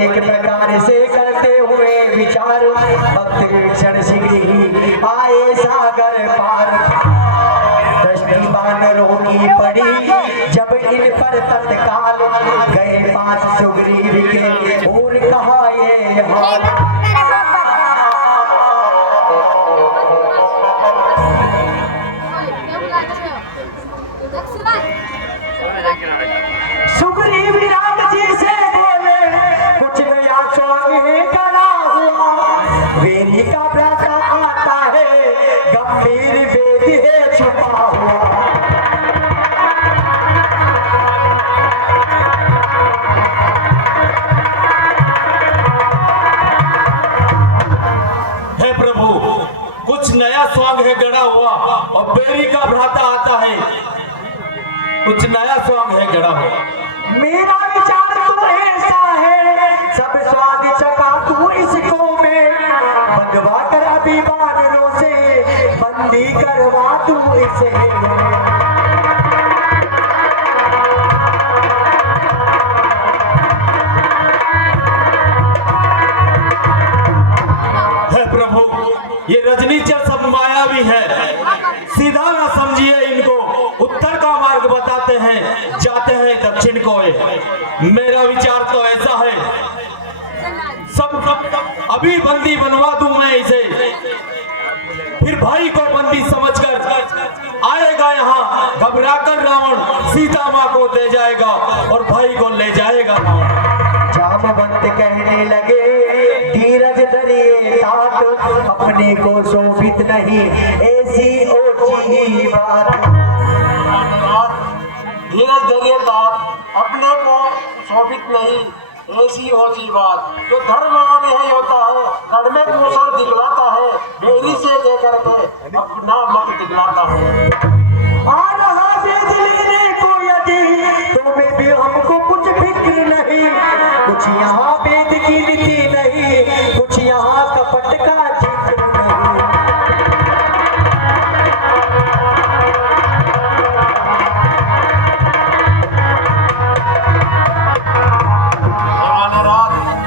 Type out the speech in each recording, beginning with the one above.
अनेक प्रकार से करते हुए विचार भक्त क्षण शीघ्र ही आए सागर पार। दृष्टि वानरों की पड़ी जब इन पर तत्काल, गए पास सुग्रीव के और कहा ये हाल। सुग्रीव राम जी से बोले कुछ नया स्वामी करा हुआ, वेरी का भ्राता आता है गंभीर वेद है छुपा हुआ। हे प्रभु, कुछ नया स्वांग है गड़ा हुआ और बेरी का भ्राता आता है, कुछ नया स्वांग है गड़ा हुआ। मेरा विचार तो ऐसा है, सब स्वाद चखा तू इसको में, बंधवा कर अभी वानरों से बंदी करवा तू इसे। हे प्रभु, ये रजनीचर सब मायावी है, सीधा ना समझिए इनको। उत्तर का मार्ग बताते हैं, जाते हैं दक्षिण को। मेरा विचार तो ऐसा है, सब अभी बंदी बनवा दूं मैं इसे, फिर भाई को बंदी समझकर आएगा यहाँ, घबराकर रावण सीता माँ को दे जाएगा और भाई को ले जाएगा। जामवंत कहने लगे धीरज धरिए तात, अपने को शोभित नहीं ऐसी ऊंची बात। धीरज धरिए तात, अपने को शोभित नहीं ऐसी ऊंची बात। जो धर्म में नहीं होता है रण में कौशल दिखलाता है, बेरी से कहकर के अपना मत दिखलाता है। आ रहा वेद लेने को यदि तुम्हें भी हमको कुछ फिक्र नहीं, कुछ यहाँ वेद की रीति नहीं, कुछ यहाँ कपट का चित्र नहीं।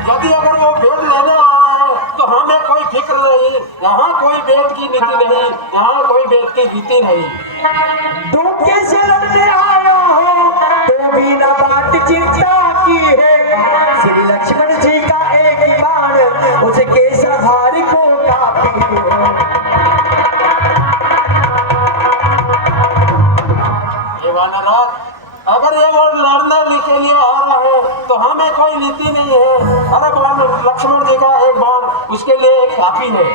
यदि अगर वो वेद लेने आया है तो हमें कोई फिक्र नहीं, यहाँ कोई वेद की नीति नहीं, यहाँ कोई वेद की रीति नहीं। धोखे से लड़ने आया हो तो भी न बात चिंता की है, श्री लक्ष्मण जी का एक बाण उसके संहार को काफी है। अगर ये वो लड़ने के लिए आ रहा है तो हमें कोई नीति नहीं है। अरे लक्ष्मण जी का एक बाण उसके लिए एक काफी है।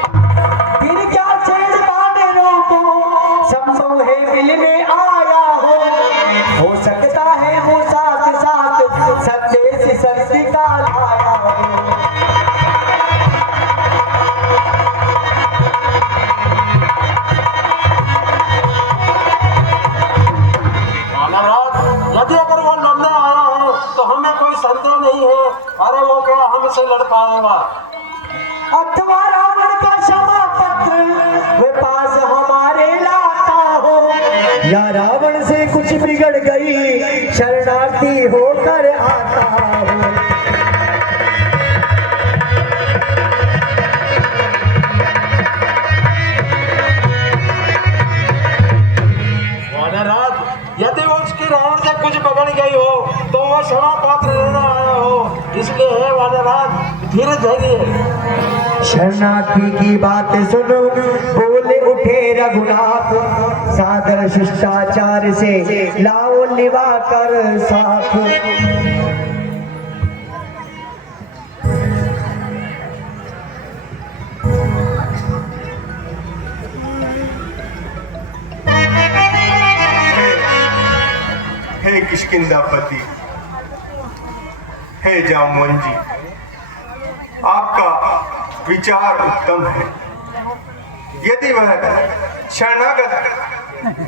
फिर क्या शेर वानरों को संभव है मिलने आया हो सकता है वो साथ साथ संदेश शक्ति का लाया हो। यदि अगर वो लड़ने आया है तो हमें कोई संदेह नहीं है, अरे वो क्या हमसे लड़ पाएगा। अथवा रावण का क्षमा पत्र वे पास हमारे लाता हो, या रावण से कुछ बिगड़ गई शरणार्थी होकर आता हो। यदि वो उसकी रावण से कुछ पकड़ गई हो तो वो क्षमा पात्र लेने आया हो, इसलिए है वानराज धीरज धरिए। शरणार्थी की बात सुनो बोले उठे रघुनाथ, सादर शिष्टाचार से लाओ निभा कर साथ। हे किष्किंधापति, हे जामवन जी, आपका विचार उत्तम है। यदि वह शरणागत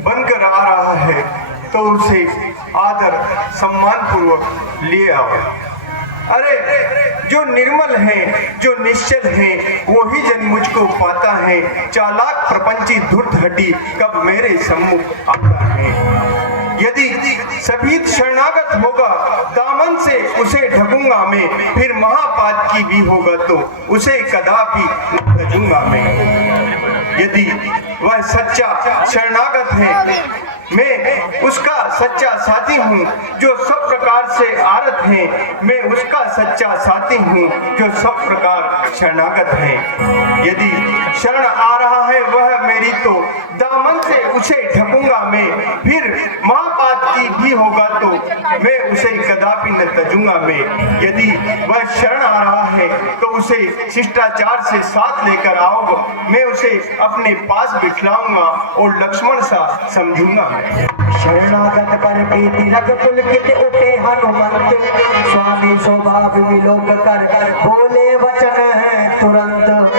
बनकर आ रहा है तो उसे आदर सम्मान पूर्वक लिए आओ। अरे जो निर्मल हैं, जो निश्चल हैं, वही जन मुझको पाता है। चालाक प्रपंची धूर्त हटी कब मेरे सम्मुख आता है। यदि सभी शरणागत होगा दामन से उसे ढकूंगा मैं, फिर महापात की भी होगा तो उसे कदापि न तजूंगा मैं। यदि वह सच्चा शरणागत है, मैं उसका सच्चा साथी हूँ जो सब प्रकार से आरत है, मैं उसका सच्चा साथी हूँ जो सब प्रकार शरणागत है। यदि शरण आ रहा है वह मेरी तो दामन से उसे ढकूंगा मैं, फिर महापात की भी होगा तो मैं उसे कदापि न तजूंगा मैं। यदि वह शरण आ रहा है तो उसे शिष्टाचार से साथ लेकर आओ, मैं उसे अपने पास बिठलाऊंगा और लक्ष्मण सा समझूंगा मैं। शरणागत पर प्रीति रघुकुल कित उठे हनुमंत, स्वामी स्वभाव विलोक कर बोले वचन है तुरंत।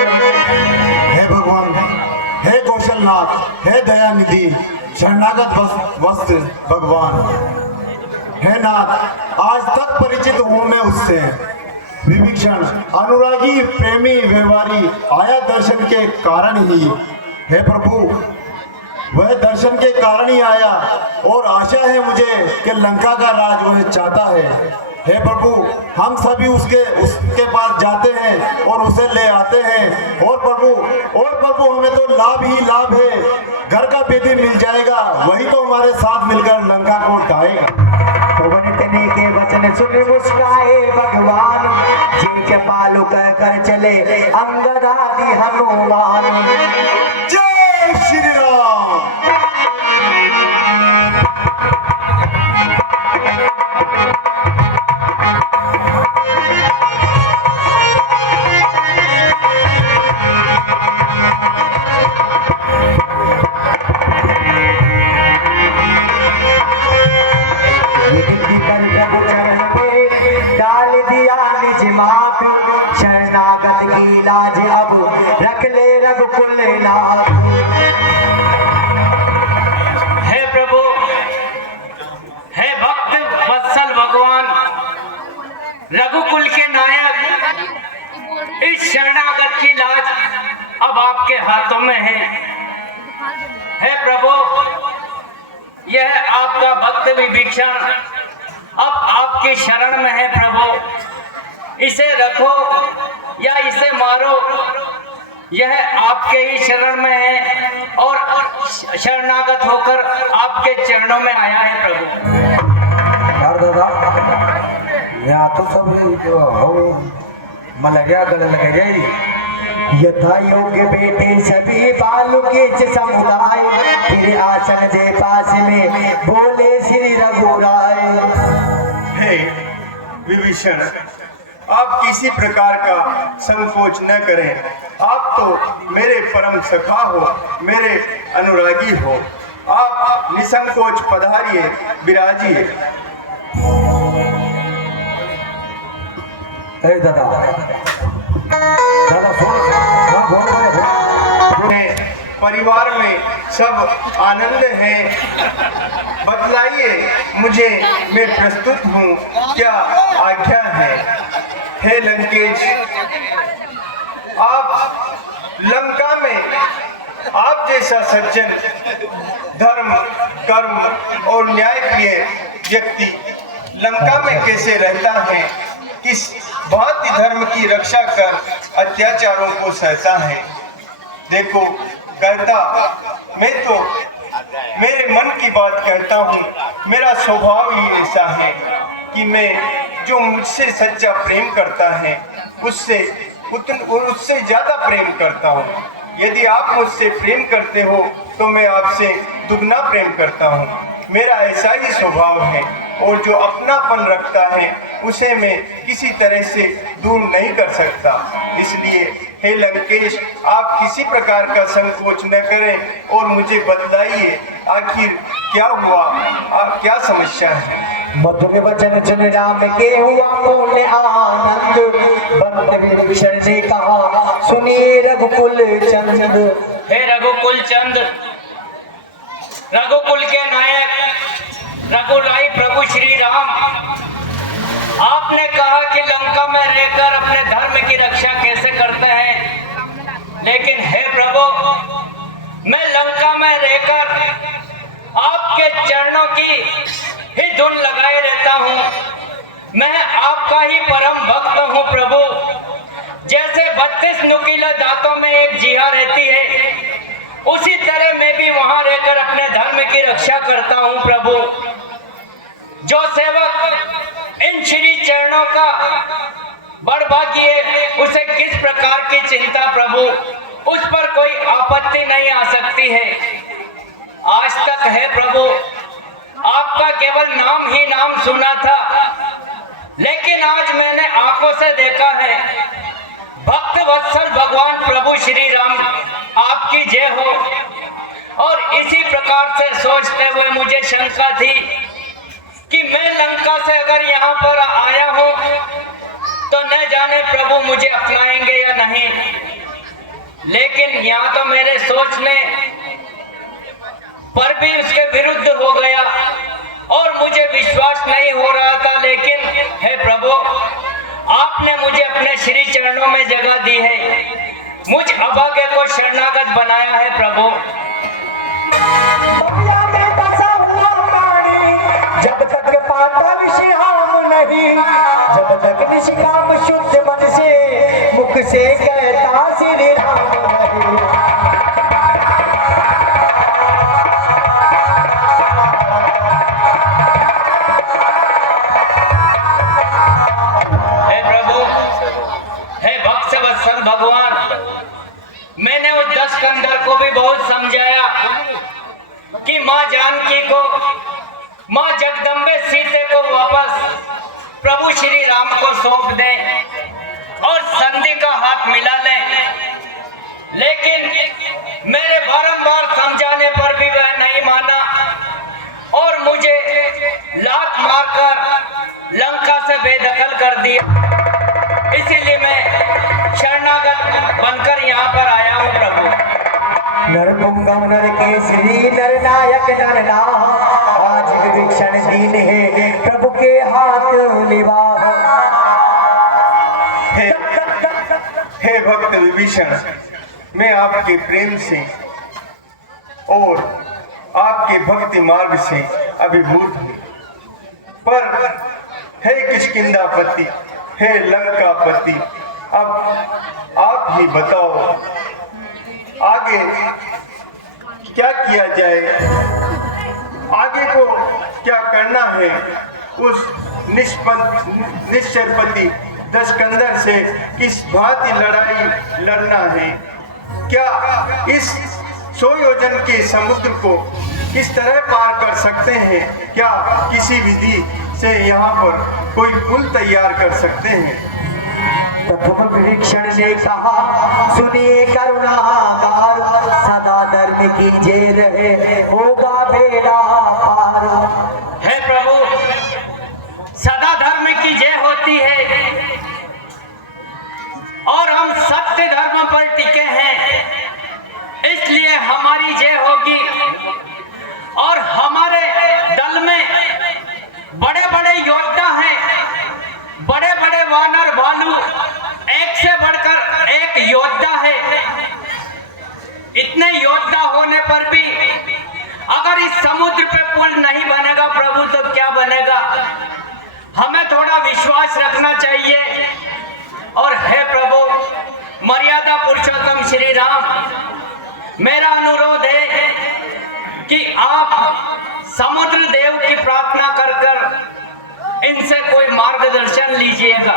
हे भगवान, हे कौशलनाथ, हे दयानिधि, शरणागत वस्त्र भगवान। हे नाथ, आज तक परिचित हूँ मैं उससे। विभीषण अनुरागी प्रेमी व्यवहारी आया दर्शन के कारण ही। हे प्रभु, वह दर्शन के कारण ही आया और आशा है मुझे कि लंका का राज वह चाहता है। हे प्रभु, हम सभी उसके पास जाते हैं और उसे ले आते हैं। और प्रभु हमें तो लाभ ही लाभ है, घर का बेदी मिल जाएगा, वही तो हमारे साथ मिलकर लंका को ढाएगा। पवनतने के वचन सुन मुस्काए भगवान, जी पालु कह कर चले अंगद आदि हनुमान। जय श्री राम। डाल दिया निज माप, शरणागत की लाज अब रख ले रघुकुल नाथ। हे प्रभु, हे भक्त वत्सल भगवान, रघुकुल के नायक, इस शरणागत की लाज अब आपके हाथों में है। हे प्रभु, यह आपका भक्त विभीषण अब आपके शरण में है। प्रभु, इसे रखो या इसे मारो, यह आपके ही शरण में है और शरणागत होकर आपके चरणों में आया है। प्रभु दादा यहाँ तो सब जो हो मलरिया गले लगे जाएगी। यथा योग्य बेटे सभी बालु के समुदाय, तेरे आसन दे पास में बोले श्री रघुराय। हे विभीषण, आप किसी प्रकार का संकोच न करें। आप तो मेरे परम सखा हो, मेरे अनुरागी हो। आप निसंकोच पधारिए, विराजिए। दादा दादा परिवार में सब आनंद है, बतलाइए मुझे, मैं प्रस्तुत हूँ, क्या आज्ञा है। हे लंकेश, आप लंका में आप जैसा सज्जन, धर्म कर्म और न्याय प्रिय व्यक्ति लंका में कैसे रहता है, किस भांति धर्म की रक्षा कर अत्याचारों को सहता है। देखो कहता, मैं तो मेरे मन की बात कहता हूँ। मेरा स्वभाव ही ऐसा है कि मैं जो मुझसे सच्चा प्रेम करता है उससे ज़्यादा प्रेम करता हूँ। यदि आप मुझसे प्रेम करते हो तो मैं आपसे दुगना प्रेम करता हूँ। मेरा ऐसा ही स्वभाव है और जो अपनापन रखता है उसे मैं किसी तरह से दूर नहीं कर सकता। इसलिए हे लंकेश, आप किसी प्रकार का संकोच न करें और मुझे बतलाइए आखिर क्या हुआ, क्या समस्या है। मधुर वचन सुन राम के हुआ मोने आनंद, बंद विभीषण ने कहा सुनिए रघुकुल चंद। हे रघुकुल चंद, रघुकुल के नायक, रघुराई प्रभु श्री राम, आपने कहा कि लंका में रहकर अपने धर्म की रक्षा कैसे करते हैं, लेकिन हे प्रभु, मैं लंका में रहकर आपके चरणों की ही धुन लगाए रहता हूँ। मैं आपका ही परम भक्त हूँ प्रभु। जैसे 32 नुकीले दांतों में एक जीहा रहती है, उसी तरह मैं भी वहां रहकर अपने धर्म की रक्षा करता हूँ प्रभु। जो सेवक इन श्री चरणों का बड़भागी है, उसे किस प्रकार की चिंता प्रभु, उस पर कोई आपत्ति नहीं आ सकती है। आज तक है प्रभु, आपका केवल नाम ही नाम सुना था, लेकिन आज मैंने आंखों से देखा है। भक्त वत्सल भगवान प्रभु श्री राम आपकी जय हो। और इसी प्रकार से सोचते हुए मुझे शंका थी कि मैं लंका से अगर यहाँ पर आया हूँ तो न जाने प्रभु मुझे अपनाएंगे या नहीं। लेकिन यहाँ तो मेरे सोचने पर भी उसके विरुद्ध हो गया और मुझे विश्वास नहीं हो रहा था। लेकिन हे प्रभु, आपने मुझे अपने श्री चरणों में जगह दी है, मुझ अभागे को शरणागत बनाया है प्रभु। दुनिया में बसा हुआ प्राणी, जब तक पाता विश्राम नहीं, जब तक निष्काम शुद्ध मन से मुख से कहता श्री राम नहीं। भगवान, मैंने उस 10 कंधर को भी बहुत समझाया कि माँ जानकी को, माँ जगदम्बे सीते को वापस प्रभु श्री राम को सौंप दें और संधि का हाथ मिला लें। लेकिन मेरे बारंबार समझाने पर भी वह नहीं माना और मुझे लात मारकर लंका से बेदखल कर दिया। इसीलिए मैं शरणागत बनकर यहाँ पर आया हूँ प्रभु। नरपुंगम नर केसरी नर नायक नर नाम, आज विभीषण दीन है प्रभु के हाथ निवाह। हे भक्त विभीषण, मैं आपके प्रेम से और आपके भक्ति मार्ग से अभिभूत हूँ। पर हे किष्किंधापति, हे लंकापति, अब आप ही बताओ आगे क्या किया जाए, आगे को क्या करना है। उस निश्चरपति दशकंधर से किस भांति लड़ाई लड़ना है, क्या इस 100 योजन के समुद्र को किस तरह पार कर सकते हैं, क्या किसी विधि से यहाँ पर कोई पुल तैयार कर सकते हैं। प्रथम विभीषण ने कहा, सुनिए करुणागार, सदा धर्म की जय रहे, होगा बेड़ा पार। हे प्रभु, सदा धर्म की जय होती है और हम सत्य धर्म पर टिके हैं, इसलिए हमारी जय होगी। और हमारे दल में बड़े बड़े योद्धा हैं, बड़े बड़े वानर भालू, एक से बढ़कर एक योद्धा है। इतने योद्धा होने पर भी अगर इस समुद्र पे पुल नहीं बनेगा प्रभु, तो क्या बनेगा। हमें थोड़ा विश्वास रखना चाहिए। और हे प्रभु, मर्यादा पुरुषोत्तम श्री राम, मेरा अनुरोध है कि आप समुद्र देव की प्रार्थना कर कर इनसे कोई मार्गदर्शन लीजिएगा।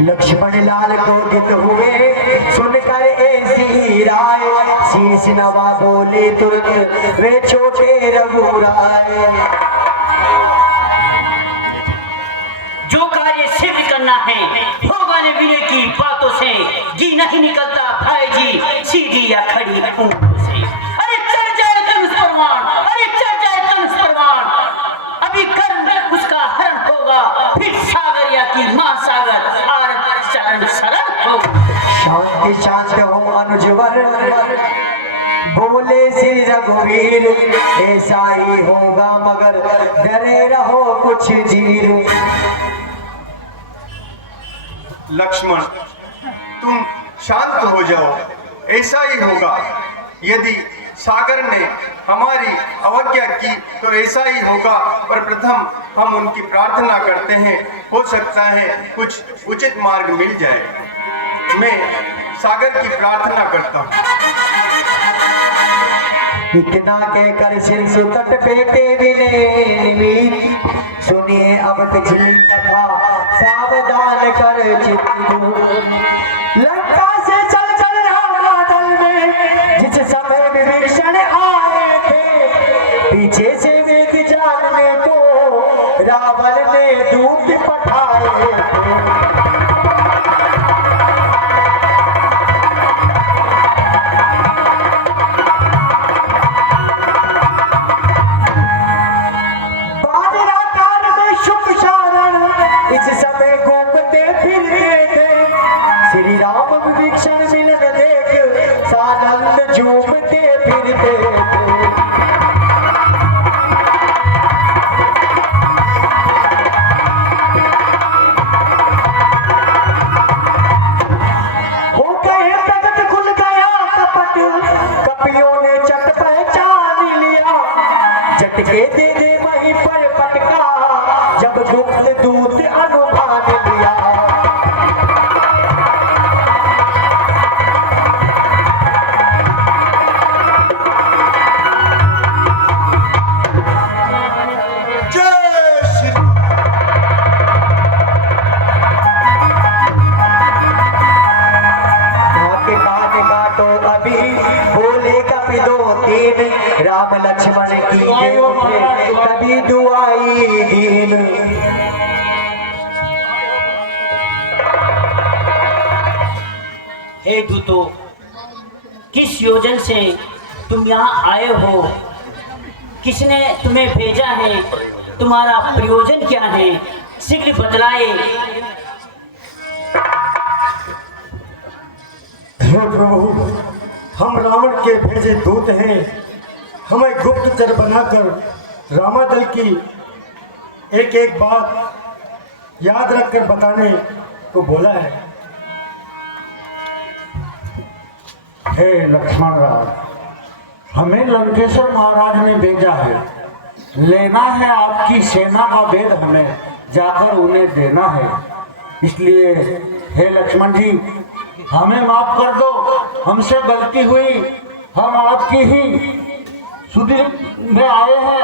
लक्ष्मण लाल क्रोधित हुए सुनकर ऐसी राय, शीश नवा बोले तुरंत वे छोटे रघुराय। जो कार्य सिद्ध करना है होगा ने विनय की बातों से, जी नहीं निकलता भाई जी सीधी या खड़ी ऊँटों से। अरे चढ़ जाए धनुष परवान, अरे चढ़ जाए धनुष परवान, अभी कर्ण उसका हरण होगा, फिर सागरिया की महासागर और चरण शरण होगा। शांति शांत हो अनुजवर, बोले श्री रघुवीर, ऐसा ही होगा मगर डरे रहो कुछ जीर। लक्ष्मण, तुम शांत हो जाओ, ऐसा ही होगा। यदि सागर ने हमारी अवज्ञा की तो ऐसा ही होगा, पर प्रथम हम उनकी प्रार्थना करते हैं, हो सकता है कुछ उचित मार्ग मिल जाए। मैं सागर की प्रार्थना करता हूँ। इतना कहकर सिर से तट पेटे विने सुनिए अब पिछली कथा, सावधान कर चित्त। लंका से चल चल रावण में जिस समय विभीषण आए थे, पीछे से वेद जानने को रावण ने दूत पठाए थे। इस समय घूमते फिरते थे, श्री राम विभीषण मिलन देख सानंद झूमते फिरते थे। हो गए प्रगट खुल गया कपट, कपियों ने चट पहचान लिया, झटके दे दे वहीं पर पटका, जब गुप्त दूत अनुमान लिया। राम लक्ष्मण की तभी दुआई दीन। हे दूतो, किस योजन से तुम यहाँ आए हो? किसने तुम्हें भेजा है? तुम्हारा प्रयोजन क्या है? शीघ्र बतलाए। हे प्रभु, हम रावण के भेजे दूत हैं। हमें गुप्तचर बनाकर रामादल की एक एक बात याद रखकर बताने को बोला है। हे लक्ष्मण राज, हमें लंकेश्वर महाराज ने भेजा है। लेना है आपकी सेना का भेद, हमें जाकर उन्हें देना है। इसलिए हे लक्ष्मण जी, हमें माफ कर दो, हमसे गलती हुई। हम आपकी ही सुधि में आए हैं,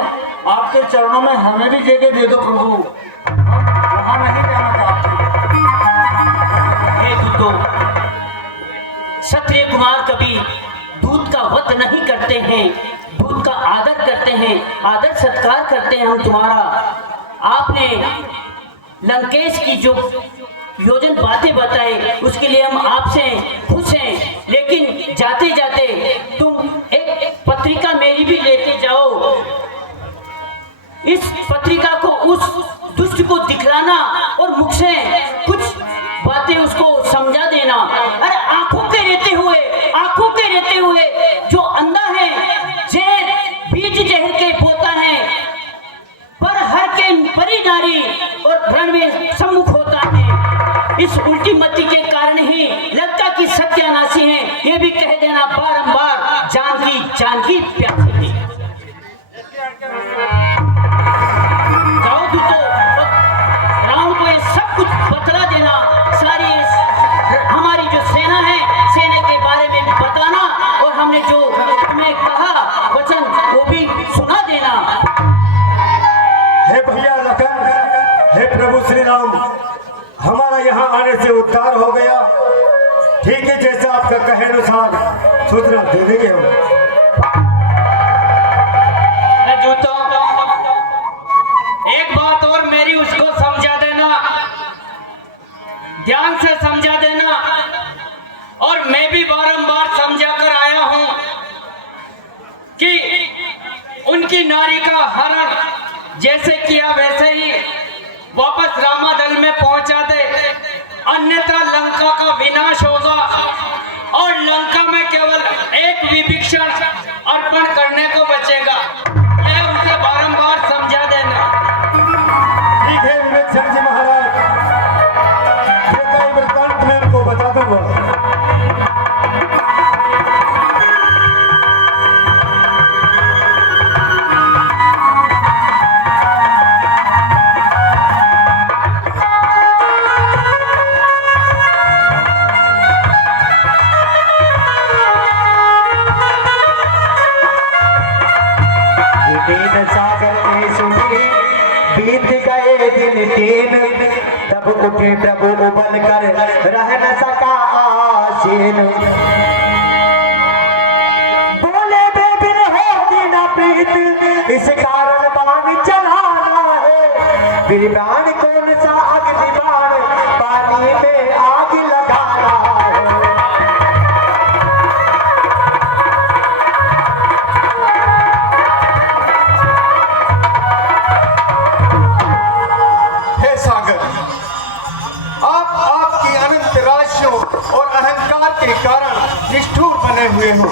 आपके चरणों में हमें भी जगह दे दो प्रभु, हम वहां नहीं जाना चाहते। हे दूतो, क्षत्रिय कुमार कभी दूत का वध नहीं करते हैं, दूत का आदर करते हैं, आदर सत्कार करते हैं हम तुम्हारा। आपने लंकेश की जो योजन बातें बताए उसके लिए हम आपसे खुश हैं, लेकिन जाते जाते तुम एक पत्रिका मेरी भी लेते जाओ। इस पत्रिका को उस दुष्ट को दिखलाना और मुख से कुछ बातें उसको समझा देना। अरे आंखों के रहते हुए जो अंधा है, जहर बीज जहर के बोता है, पर हर के परी नारी और रण में सम्मुख होता है। इस उल्टी मति के कारण ही लंका की सत्यानाशी है, ये भी कह देना बारंबार, जानकी प्यासी थी। जाओ दूतो, रावण को ये सब कुछ बतला देना, सारी हमारी जो सेना है, सेना के बारे में बताना, और हमने जो तुम्हें कहा वचन वो भी सुना देना। हे भैया लखन, हे प्रभु श्री राम, हमारा यहाँ आने से उद्धार हो गया। ठीक है, जैसा आपका कहे अनुसार सूचना दे देंगे हम। जूतो, एक बात और मेरी उसको समझा देना, ध्यान से समझा देना, और मैं भी बारंबार समझा कर आया हूं कि उनकी नारी का हरण जैसे किया वैसे ही वापस रामादल में पहुंचा दे, अन्यथा लंका का विनाश होगा और लंका में केवल एक विभीषण अर्पण करने को बचेगा। यह उसे बारंबार समझा देना। ठीक है विभीषण जी महाराज, ये कई वृत्तांत मैं उनको बता दूंगा। जब उठे प्रभु उबल कर रह न सका आसीन, बोले बेबिन होगी न प्रीत इस कारण बाण चलाना है, फिर बाण कौन सा अग्नि बाण पानी में आग लगाना है। हे सागर, आप आपकी अनंत राशियों और अहंकार के कारण निष्ठुर बने हुए हो।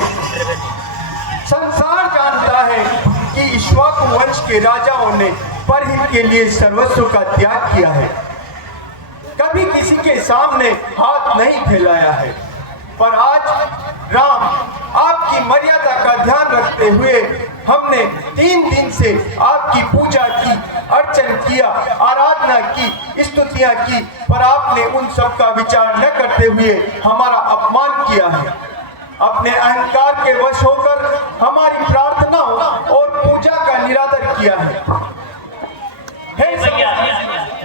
संसार जानता है कि इक्ष्वाकु वंश के राजाओं ने परहित के लिए सर्वस्व का त्याग किया है, कभी किसी के सामने हाथ नहीं फैलाया है। पर आज राम, आपकी मर्यादा का ध्यान रखते हुए हमने 3 दिन से आपकी पूजा की, अर्चन किया, आराधना की, स्तुतियां की, पर आपने उन सब का विचार न करते हुए हमारा अपमान किया है। अपने अहंकार के वश होकर हमारी प्रार्थनाओं और पूजा का निरादर किया है। हे भैया,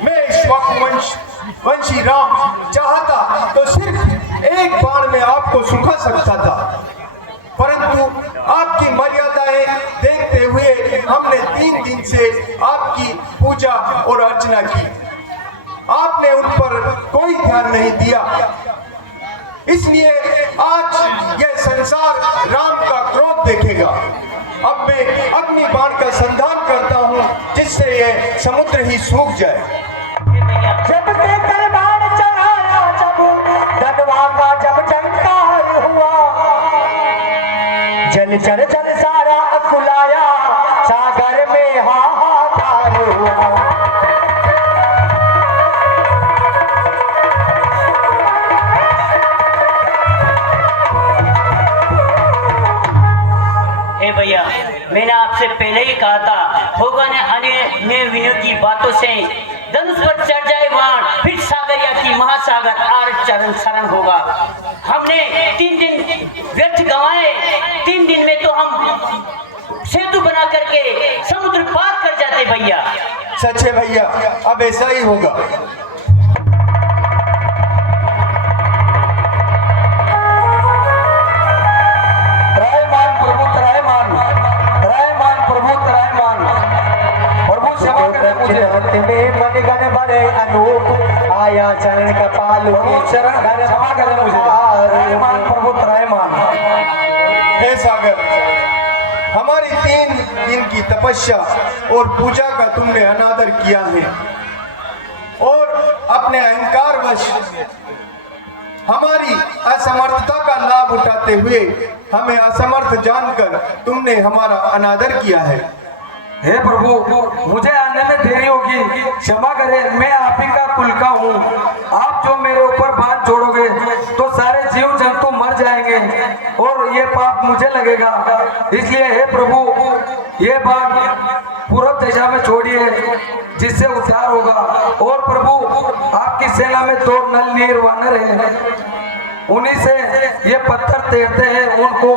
मैं इक्ष्वाकु वंशी राम चाहता तो सिर्फ एक बाण में आपको सुखा सकता था, परंतु आपकी मर्यादाएं देखते हुए हमने 3 दिन से आपकी पूजा और अर्चना की। आपने उन पर कोई ध्यान नहीं दिया, इसलिए आज यह संसार राम का क्रोध देखेगा। अब मैं अग्नि बाण का संधान करता हूँ, जिससे यह समुद्र ही सूख जाए। जब देकर बाण चढ़ाया, जब धनवा का जब झंकार हुआ, जल चर जल सारा अकुलाया, सागर में हाहाकार हुआ। हे भैया, मैंने आपसे पहले ही कहा था, होगा ने अन्य विनय की बातों से धनुष पर चढ़ जाए बाण, फिर सागरिया की महासागर आर चरण शरण होगा। हमने 3 दिन व्यर्थ गंवाए, 3 दिन में तो हम सेतु बना करके समुद्र पार कर जाते भैया। सच है भैया, अब ऐसा ही होगा। में मनगन बड़े अनूप आया चरण कपाल हे सागर, हमारी 3 दिन की तपस्या और पूजा का तुमने अनादर किया है और अपने अहंकार वश हमारी असमर्थता का लाभ उठाते हुए हमें असमर्थ जानकर तुमने हमारा अनादर किया है। हे प्रभु, मुझे आने में देरी होगी, क्षमा करें। मैं आप ही का कुल का हूँ। आप जो मेरे ऊपर बाण छोड़ोगे तो सारे जीव जंतु मर जाएंगे और ये पाप मुझे लगेगा। इसलिए हे प्रभु, ये बाण पूर्व दिशा में छोड़िए, जिससे उद्धार होगा। और प्रभु, आपकी सेना में 2 नल नीर वानर हैं, उन्हीं से ये पत्थर तैरते हैं, उनको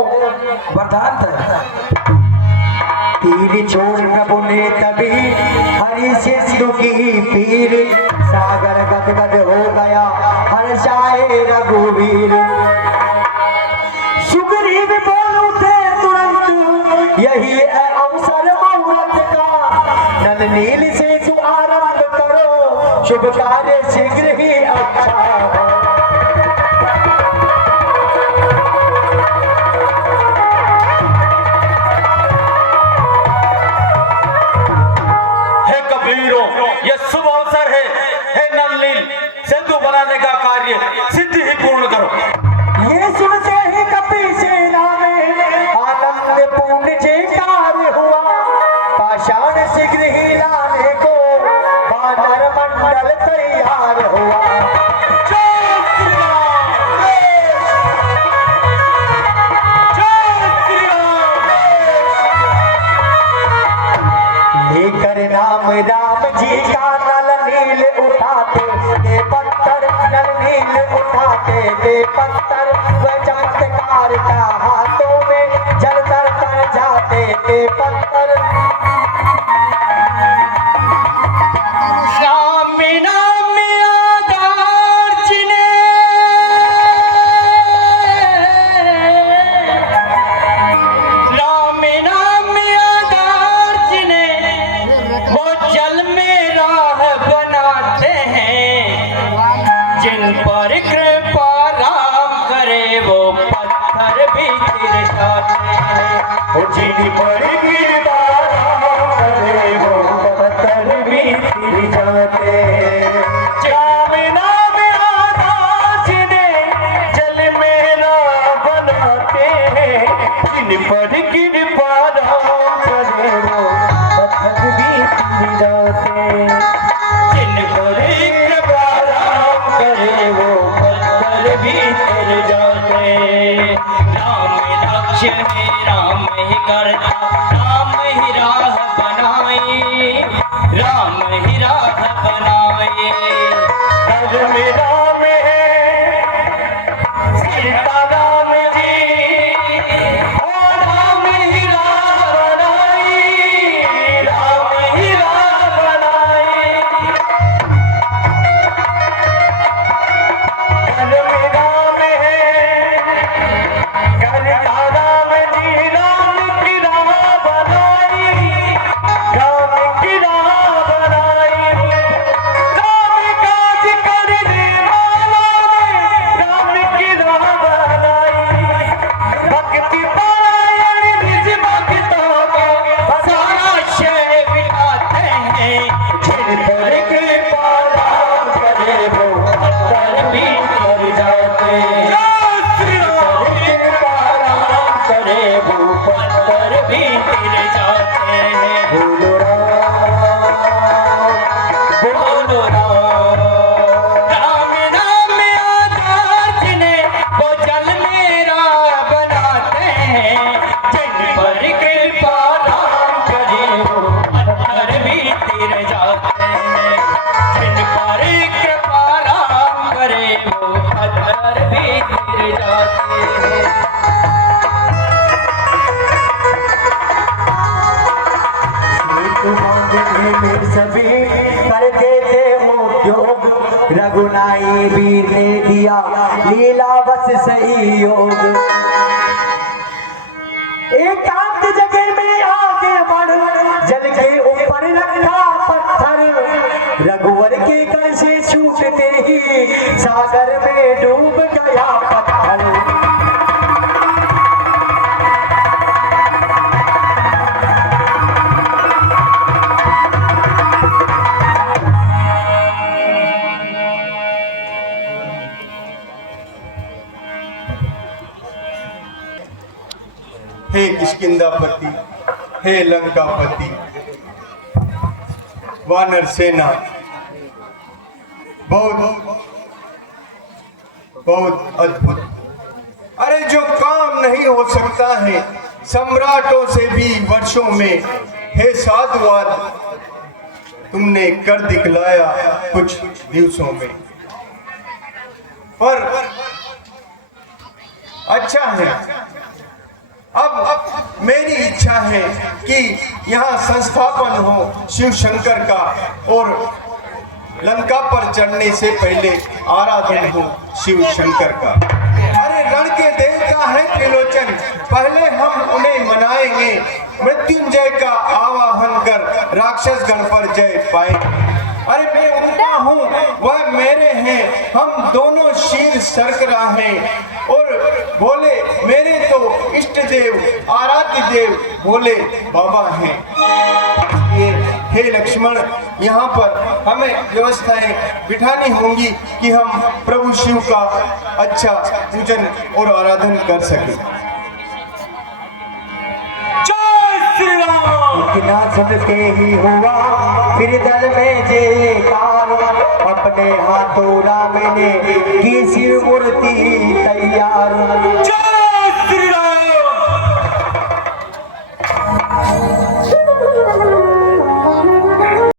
वरदान है। तीर छोड़ प्रभु ने तभी हरि से सिर की पीर, सागर गदगद हो गया हर्षाए रघुवीर। सुग्रीव बोल उठे तुरंत, यही है अवसर मुहूर्त का, नल नील से तू आरंभ करो, शुभ कार्य शीघ्र ही अच्छा। यह शुभ अवसर है, हे नल सेतु बनाने का कार्य सिद्धि ही पूर्ण करो। ये सुन से ही कपि सेना में आनंद पूर्ण जयकार हुआ, पाषाण शीघ्र ही लाने को वानर मंडल तैयार हुआ। पत्थर भी गिर जाते हैं। जिन पर कृपा राम करे वो पत्थर भी गिर जाते हैं। राम नाम आधा जिन्हें जल में ना बनाते हैं। जिन पर कृपा राम करे वो पत्थर भी गिर जाते हैं। जिन पर कृपा राम करे वो पत्थर भी गिर जाते हैं। राम रक्ष है राम ही करता, राम ही राह बनाए, राम ही राह बनाए। घर में राम है सीता राम जी, और राम ही राह बनाई, राम ही राह बनाई। घर में राम है कन्हैया राम जी, राम की राह बनाई, राम की राह बनाई। राम काज करने वालों ने राम की राह बनाई। भक्ति परायण निज भक्तों को सारा शय मिटाते हैं। जिन पर कृपा राम करे वो पत्थर भी गिर जाते हैं। कृपा राम करे वो पत्थर भी गिर जाते हैं। बोलो राम, बोलो राम। राम नाम आधार जिन्हें वो जल मेरा बनाते हैं। जिन पर कृपा राम करे वो पत्थर भी गिर जाते हैं। जिन पर कृपा राम करे वो पत्थर भी गिर जाते हैं। में सभी कर देते उद्योग। रघुनाई वीर ने दिया लीला बस सही योग। एकांत जगह में आगे बढ़, जल के ऊपर रखा पत्थर। रघुवर के कर से छूटते ही सागर में डूब गया पत्थर। हे किष्किंधापति, हे लंकापति, वानर सेना, बहुत बहुत अद्भुत। अरे जो काम नहीं हो सकता है सम्राटों से भी वर्षों में, हे साधुवाद तुमने कर दिखलाया कुछ दिवसों में। पर अच्छा है, अब मेरी इच्छा है कि यहाँ संस्थापन हो शिव शंकर का, और लंका पर चढ़ने से पहले आराधन हो शिव शंकर का। अरे रण के देवता है त्रिलोचन, पहले हम उन्हें मनाएंगे। मृत्युंजय का आवाहन कर राक्षस गण पर जय पाएंगे। अरे मैं उनका हूँ, वह मेरे हैं, हम दोनों शीर सरकरा हैं। और बोले मेरे तो इष्ट देव आराध्य देव भोले बाबा हैं। ये हे लक्ष्मण, यहाँ पर हमें व्यवस्थाएं बिठानी होंगी कि हम प्रभु शिव का अच्छा पूजन और आराधन कर सकें। इतना सुन के ही हुआ फिर दल में जयकार। अपने हाथों राम ने की सिर मुड़